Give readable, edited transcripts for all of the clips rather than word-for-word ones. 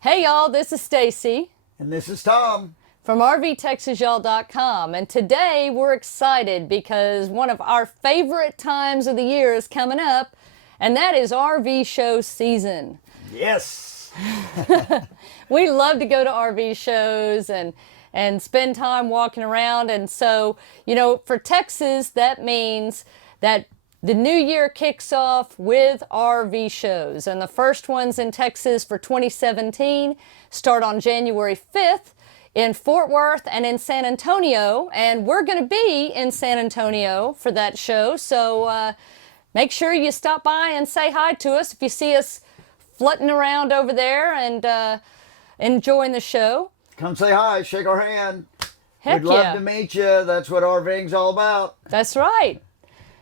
Hey y'all, this is Stacy And this is Tom. from RVTexasYall.com, and today we're excited because one of our favorite times of the year is coming up, and that is RV show season. Yes. We love to go to RV shows and spend time walking around, and so, for Texas, that means that the new year kicks off with RV shows, and the first ones in Texas for 2017 start on January 5th in Fort Worth and in San Antonio, and we're going to be in San Antonio for that show, so make sure you stop by and say hi to us if you see us flitting around over there and enjoying the show. Come say hi, shake our hand. Heck We'd love yeah. to meet you. That's what RVing's all about. That's right.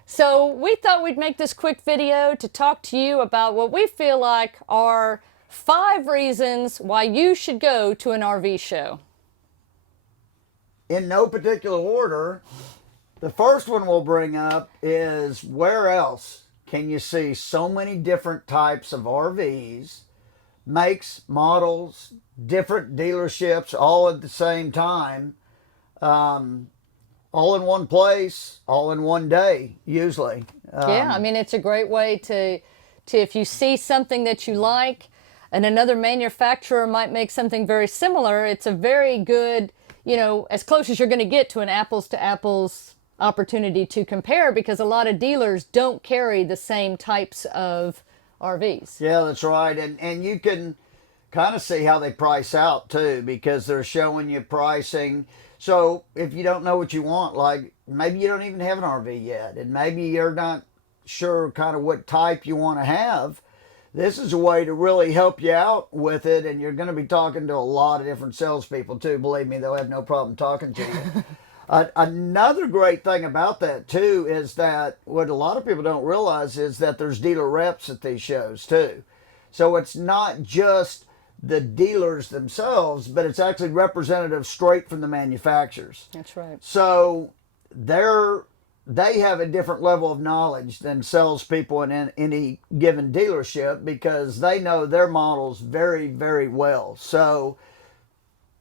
So we thought we'd make this quick video to talk to you about what we feel like are 5 reasons why you should go to an RV show. In no particular order, the first one we'll bring up is where else can you see so many different types of RVs, makes, models, different dealerships all at the same time, all in one place, all in one day, usually. Yeah, I mean, it's a great way to if you see something that you like and another manufacturer might make something very similar, it's a very good, as close as you're going to get to an apples to apples opportunity to compare, because a lot of dealers don't carry the same types of RVs. Yeah, that's right. And you can kind of see how they price out too, because they're showing you pricing. So if you don't know what you want, like maybe you don't even have an RV yet, and maybe you're not sure kind of what type you want to have, this is a way to really help you out with it. And you're going to be talking to a lot of different salespeople too. Believe me, they'll have no problem talking to you. Another great thing about that too is that what a lot of people don't realize is that there's dealer reps at these shows too. So it's not just the dealers themselves, but it's actually representatives straight from the manufacturers. That's right. So they have a different level of knowledge than salespeople in any given dealership, because they know their models very, very well. So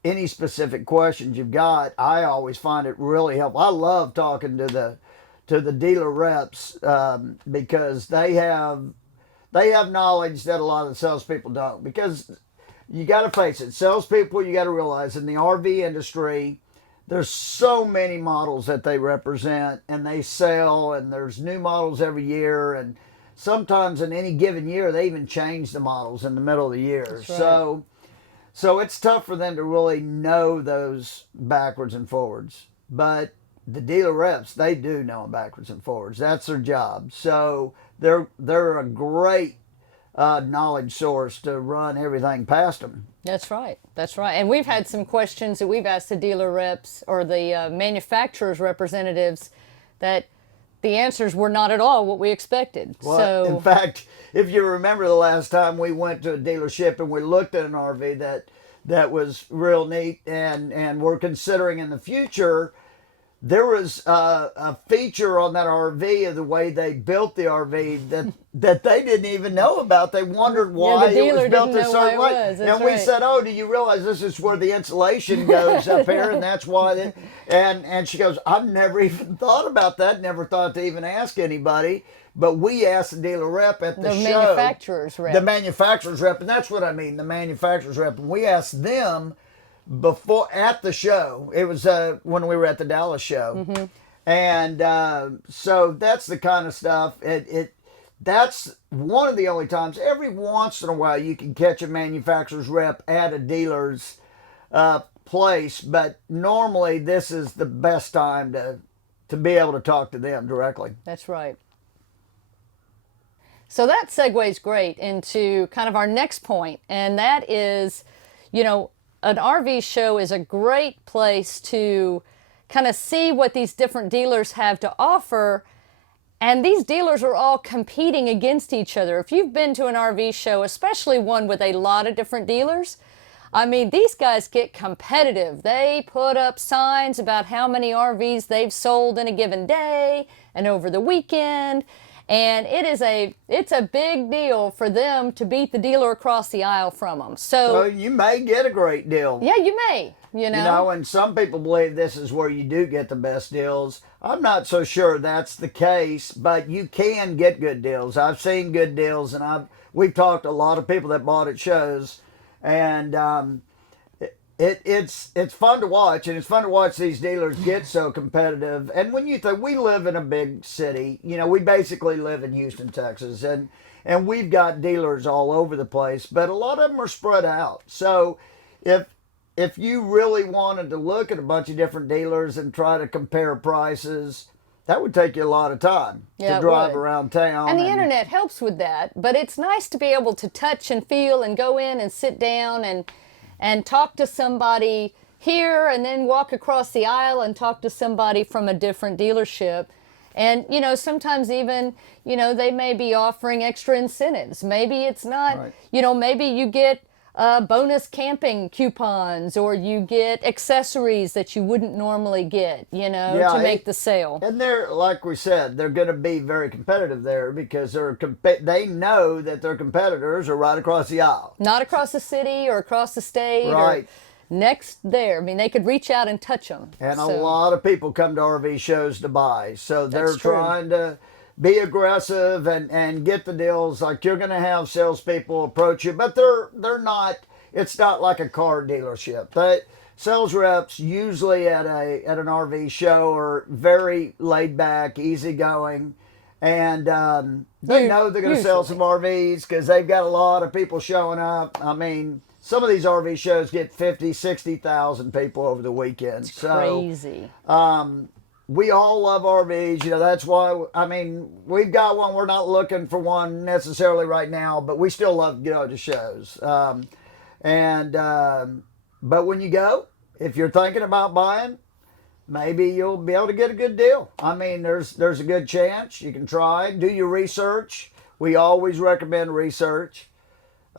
any specific questions you've got, I always find it really helpful. I love talking to the dealer reps because they have knowledge that a lot of the salespeople don't. Because you got to face it, salespeople, you got to realize in the RV industry, there's so many models that they represent and they sell, and there's new models every year, and sometimes in any given year they even change the models in the middle of the year. That's right. So it's tough for them to really know those backwards and forwards. But the dealer reps, they do know them backwards and forwards. That's their job. So they're a great knowledge source to run everything past them. That's right. That's right. And we've had some questions that we've asked the dealer reps or the manufacturers' representatives that the answers were not at all what we expected. Well, so, in fact, if you remember the last time we went to a dealership and we looked at an RV that was real neat, and we're considering in the future, there was a feature on that RV of the way they built the RV that they didn't even know about. They wondered why the it was dealer built didn't a know certain why it way. was. That's And we right. said, "Oh, do you realize this is where the insulation goes up here, and that's why?" And she goes, "I've never even thought about that. Never thought to even ask anybody." But we asked the dealer rep at the show. Manufacturer's rep. The manufacturer's rep, and that's what I mean, the manufacturer's rep. And we asked them before at the show. It was when we were at the Dallas show. Mm-hmm. And so that's the kind of stuff. That's one of the only times. Every once in a while you can catch a manufacturer's rep at a dealer's place, but normally this is the best time to be able to talk to them directly. That's right. So that segues great into kind of our next point, and that is, an RV show is a great place to kind of see what these different dealers have to offer. And these dealers are all competing against each other. If you've been to an RV show, especially one with a lot of different dealers, I mean, these guys get competitive. They put up signs about how many RVs they've sold in a given day and over the weekend. And it's a big deal for them to beat the dealer across the aisle from them. So you may get a great deal. yeah, you may, You know, and some people believe this is where you do get the best deals. I'm not so sure that's the case, but you can get good deals. I've seen good deals, and we've talked to a lot of people that bought at shows, and it's fun to watch, and it's fun to watch these dealers get so competitive. And when you think, we live in a big city, you know, we basically live in Houston, Texas, and we've got dealers all over the place, but a lot of them are spread out. So if you really wanted to look at a bunch of different dealers and try to compare prices, that would take you a lot of time to drive around town. And the internet helps with that, but it's nice to be able to touch and feel and go in and sit down and talk to somebody here and then walk across the aisle and talk to somebody from a different dealership. And, you know, sometimes even, you know, they may be offering extra incentives. Maybe it's not, Right. you know, maybe you get bonus camping coupons, or you get accessories that you wouldn't normally get, you know, to make the sale. And they're, like we said, they're going to be very competitive there because they know that their competitors are right across the aisle. Not across the city or across the state. Right. Or next there. I mean, they could reach out and touch them. And a lot of people come to RV shows to buy. So they're That's true. trying to be aggressive and get the deals. Like, you're going to have salespeople approach you, but they're not. It's not like a car dealership. But sales reps usually at an RV show are very laid back, easygoing, and they know they're going to sell some RVs because they've got a lot of people showing up. I mean, some of these RV shows get 50, 60,000 people over the weekend. It's crazy. We all love RVs, you know, that's why, I mean, we've got one, we're not looking for one necessarily right now, but we still love to go to shows. But when you go, if you're thinking about buying, maybe you'll be able to get a good deal. I mean, there's a good chance. You can try, do your research. We always recommend research.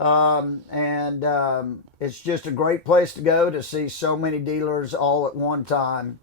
It's just a great place to go to see so many dealers all at one time.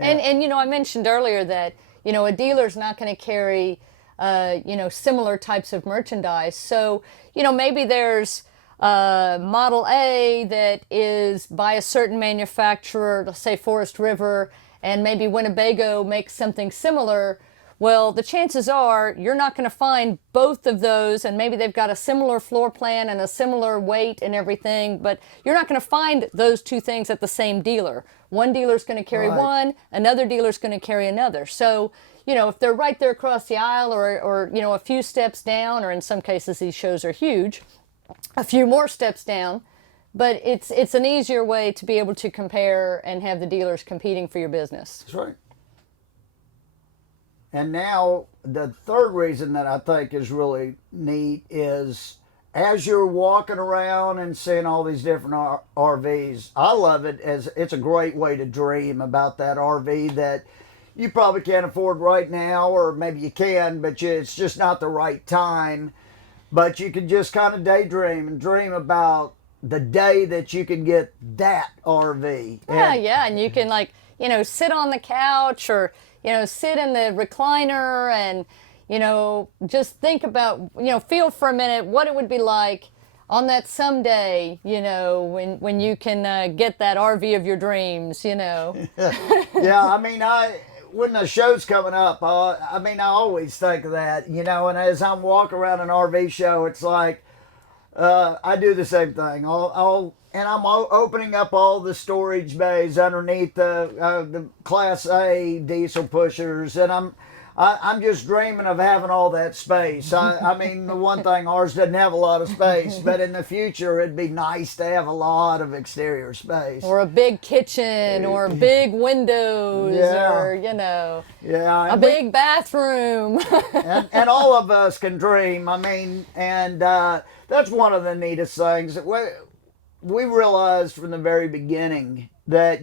And you know, I mentioned earlier that, you know, a dealer's not going to carry, you know, similar types of merchandise. So, you know, maybe there's Model A that is by a certain manufacturer, let's say Forest River, and maybe Winnebago makes something similar. Well, the chances are you're not going to find both of those, and maybe they've got a similar floor plan and a similar weight and everything, but you're not going to find those two things at the same dealer. One dealer's going to carry one, another dealer's going to carry another. So, you know, if they're right there across the aisle or you know, a few steps down, or in some cases these shows are huge, a few more steps down, but it's an easier way to be able to compare and have the dealers competing for your business. That's right. And now the third reason that I think is really neat is as you're walking around and seeing all these different RVs, I love it as it's a great way to dream about that RV that you probably can't afford right now, or maybe you can, but it's just not the right time. But you can just kind of daydream and dream about the day that you can get that RV. Yeah, and you can, like, you know, sit on the couch or, you know, sit in the recliner and, you know, just think about, you know, feel for a minute what it would be like on that someday, you know, when you can get that RV of your dreams, you know. Yeah, I mean, when the show's coming up, I mean, I always think of that, you know, and as I'm walking around an RV show, it's like, I do the same thing. I'm opening up all the storage bays underneath the Class A diesel pushers, and I'm just dreaming of having all that space. I mean, the one thing, ours doesn't have a lot of space, but in the future, it'd be nice to have a lot of exterior space. Or a big kitchen, or big windows, or, you know, a big bathroom. and all of us can dream. I mean, and that's one of the neatest things. We realized from the very beginning that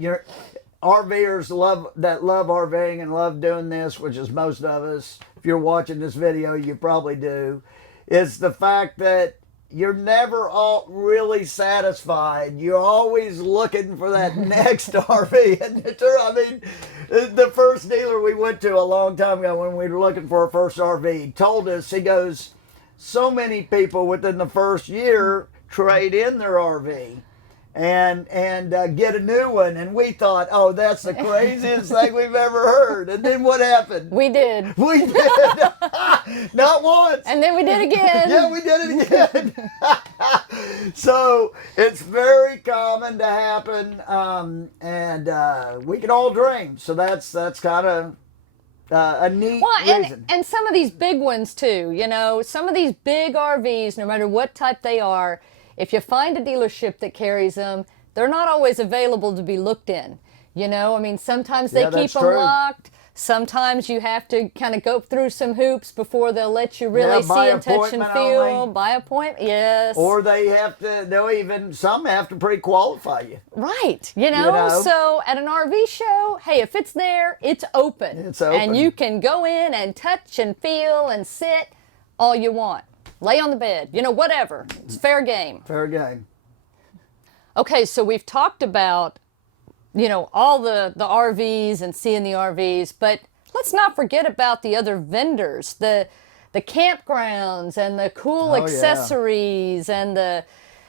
RVers love RVing and love doing this, which is most of us. If you're watching this video, you probably do. Is the fact that you're never all really satisfied. You're always looking for that next RV. I mean, The first dealer we went to a long time ago when we were looking for our first RV told us, he goes, so many people within the first year trade in their RV and get a new one, and we thought, oh, that's the craziest thing we've ever heard. And then what happened? We did. We did. Not once. And then we did again. Yeah, we did it again. So it's very common to happen, and we can all dream. So that's kind of a neat reason. And some of these big ones too, you know, some of these big RVs, no matter what type they are, if you find a dealership that carries them, they're not always available to be looked in. You know, I mean, sometimes they keep them locked. Sometimes you have to kind of go through some hoops before they'll let you really see and touch and feel. Only. By appointment, yes. Or some have to pre-qualify you. Right, you know, so at an RV show, hey, if it's there, it's open. It's open. And you can go in and touch and feel and sit all you want. Lay on the bed, you know, whatever. It's fair game. Fair game. Okay, so we've talked about, you know, all the RVs and seeing the RVs, but let's not forget about the other vendors, the campgrounds and the cool accessories and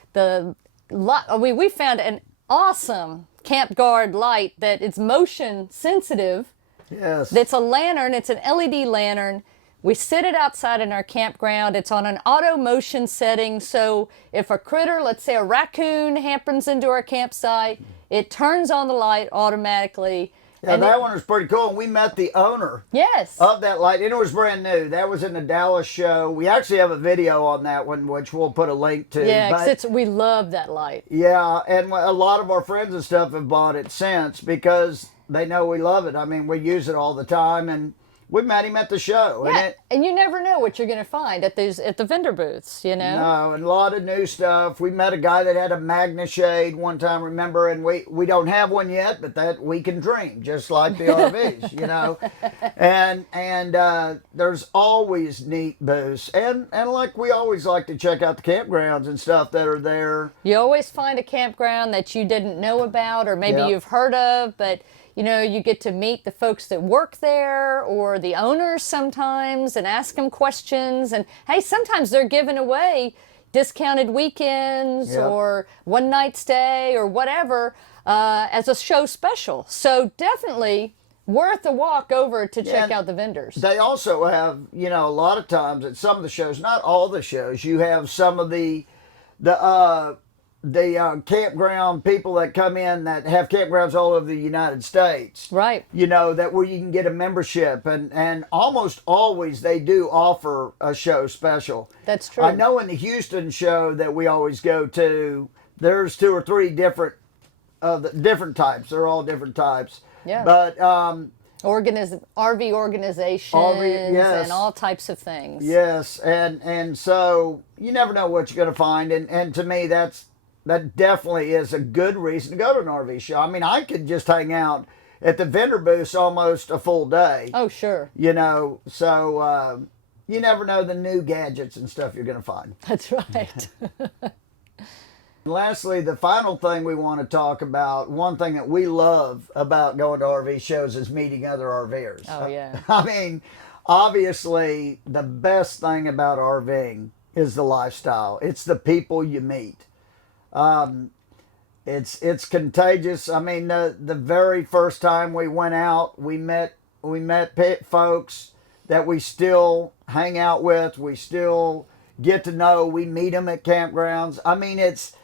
we found an awesome Camp Guard light that it's motion sensitive. Yes. It's a lantern, it's an LED lantern. We sit it outside in our campground. It's on an auto motion setting, so if a critter, let's say a raccoon, happens into our campsite, it turns on the light automatically. Yeah, that one was pretty cool. And we met the owner of that light, and it was brand new. That was in the Dallas show. We actually have a video on that one, which we'll put a link to. Yeah, because we love that light. Yeah, and a lot of our friends and stuff have bought it since because they know we love it. I mean, we use it all the time, and we met him at the show. Yeah, and you never know what you're going to find at the vendor booths, you know? No, and a lot of new stuff. We met a guy that had a Magna shade one time, remember, and we don't have one yet, but that we can dream, just like the RVs, you know? And there's always neat booths. And like we always like to check out the campgrounds and stuff that are there. You always find a campground that you didn't know about or maybe you've heard of, but you know, you get to meet the folks that work there or the owners sometimes and ask them questions. And hey, sometimes they're giving away discounted weekends or one night stay or whatever as a show special. So definitely worth a walk over to check out the vendors. They also have, you know, a lot of times at some of the shows, not all the shows, you have some of the campground people that come in that have campgrounds all over the United States. Right. You know, that where you can get a membership, and almost always they do offer a show special. That's true. I know in the Houston show that we always go to, there's 2 or 3 different types. They're all different types. Yeah. But RV organizations and all types of things. Yes, and so you never know what you're going to find, and to me that definitely is a good reason to go to an RV show. I mean, I could just hang out at the vendor booths almost a full day. Oh, sure. You know, so you never know the new gadgets and stuff you're going to find. That's right. Lastly, the final thing we want to talk about, one thing that we love about going to RV shows is meeting other RVers. Oh, yeah. I mean, obviously, the best thing about RVing is the lifestyle. It's the people you meet. It's contagious. I mean, the very first time we went out, we met folks that we still hang out with. We still get to know. We meet them at campgrounds. I mean, it's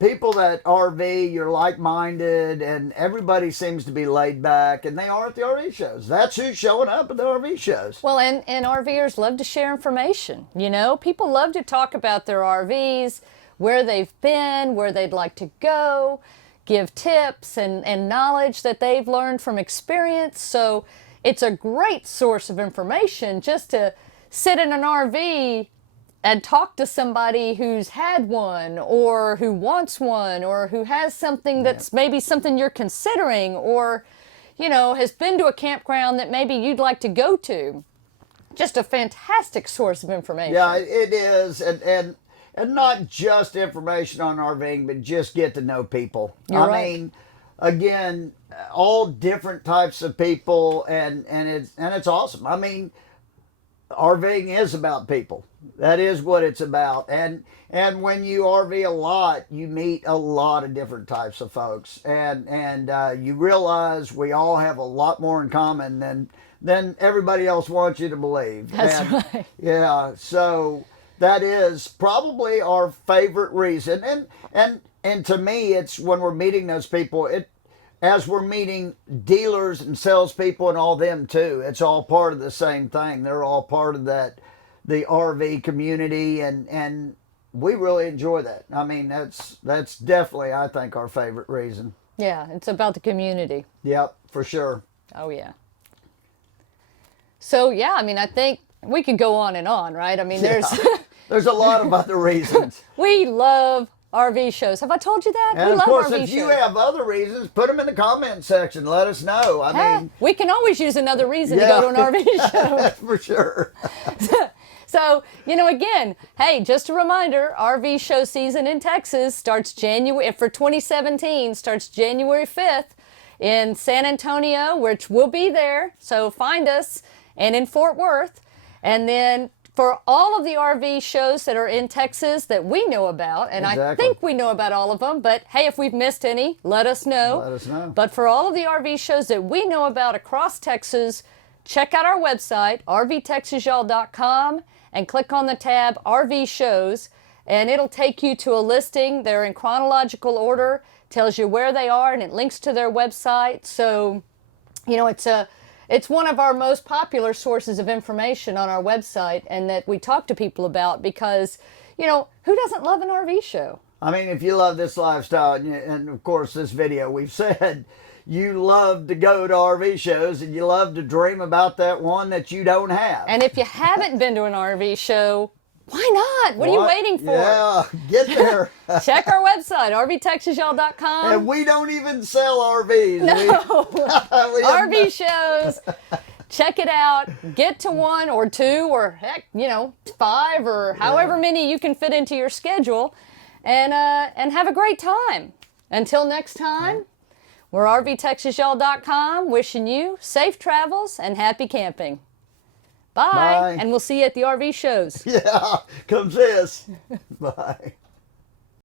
people that RV, you're like-minded, and everybody seems to be laid back, and they are at the RV shows. That's who's showing up at the RV shows. Well, and RVers love to share information. You know, people love to talk about their RVs, where they've been, where they'd like to go, give tips and knowledge that they've learned from experience. So it's a great source of information just to sit in an RV and talk to somebody who's had one or who wants one or who has something that's maybe something you're considering or, you know, has been to a campground that maybe you'd like to go to. Just a fantastic source of information. Yeah, it is. And not just information on RVing, but just get to know people. You're right. I mean, again, all different types of people, and it's awesome. I mean, RVing is about people. That is what it's about. And when you RV a lot, you meet a lot of different types of folks, and you realize we all have a lot more in common than everybody else wants you to believe. That's And, right. Yeah. So that is probably our favorite reason, and to me, it's when we're meeting those people. As we're meeting dealers and salespeople and all them too, it's all part of the same thing. They're all part of the RV community, and we really enjoy that. I mean, that's definitely, I think, our favorite reason. Yeah, it's about the community. Yep, for sure. Oh, yeah. So, yeah, I mean, I think we could go on and on, right? I mean, there's, There's a lot of other reasons. we love RV shows. Have I told you that? And We of love course, RV if you shows. have other reasons, put them in the comment section. Let us know. I Hey, mean, we can always use another reason yeah. to go to an RV show. For sure. So, again, hey, just a reminder, RV show season in Texas starts for 2017, starts January 5th in San Antonio, which we'll be there. So find us, and in Fort Worth. And then for all of the RV shows that are in Texas that we know about, and I Exactly. think we know about all of them, but hey, if we've missed any, let us know. Let us know. But for all of the RV shows that we know about across Texas, check out our website, rvtexasyall.com, and click on the tab RV shows, and it'll take you to a listing. They're in chronological order, tells you where they are, and it links to their website. So, it's one of our most popular sources of information on our website, and that we talk to people about because, who doesn't love an RV show? I mean, if you love this lifestyle, and of course this video, we've said you love to go to RV shows and you love to dream about that one that you don't have. And if you haven't been to an RV show, why not? What are you waiting for? Yeah, get there. Check our website, rvtexasyall.com. And we don't even sell RVs. No. We have RV shows. Check it out. Get to one or two or heck, 5 or however many you can fit into your schedule, and have a great time. Until next time, we're rvtexasyall.com wishing you safe travels and happy camping. Bye. Bye. And we'll see you at the RV shows. Yeah, comes this. Bye.